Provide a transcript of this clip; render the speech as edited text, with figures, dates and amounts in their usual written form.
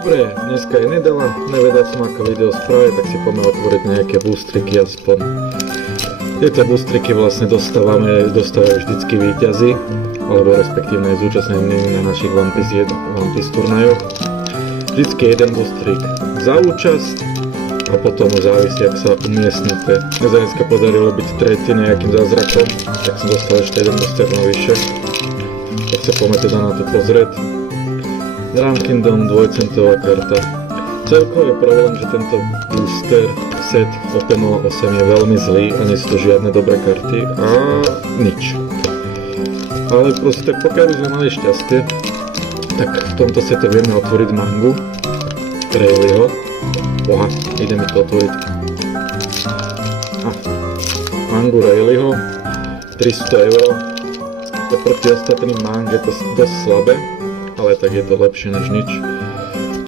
Dobre, dneska je nedela, nevedel som aké video spraviť, tak si poďme otvoriť nejaké boostriky aspoň. Tieto boostriky vlastne dostávajú vždycky víťazi, alebo respektívne zúčastnení na našich One Piece turnajoch. Vždycky jeden boostrik za účasť a potom už závisí, ak sa umiestnite. Mne sa dneska podarilo byť tretí nejakým zázrakom, tak som dostal ešte jeden booster navyše. Tak sa poďme teda na to pozrieť. Grand Kingdom 2-centová karta. Celkový problém, že tento booster set OP08 je veľmi zlý a nie sú to žiadne dobré karty a nič. Ale proste tak pokiaľ by sme mali šťastie, tak v tomto sete vieme otvoriť mangu Rayleighho. Boha, ide mi to otvoriť. Mangu Rayleighho 300 €. Oproti ostatným mang je to dosť slabé, ale tak je to lepšie než nič.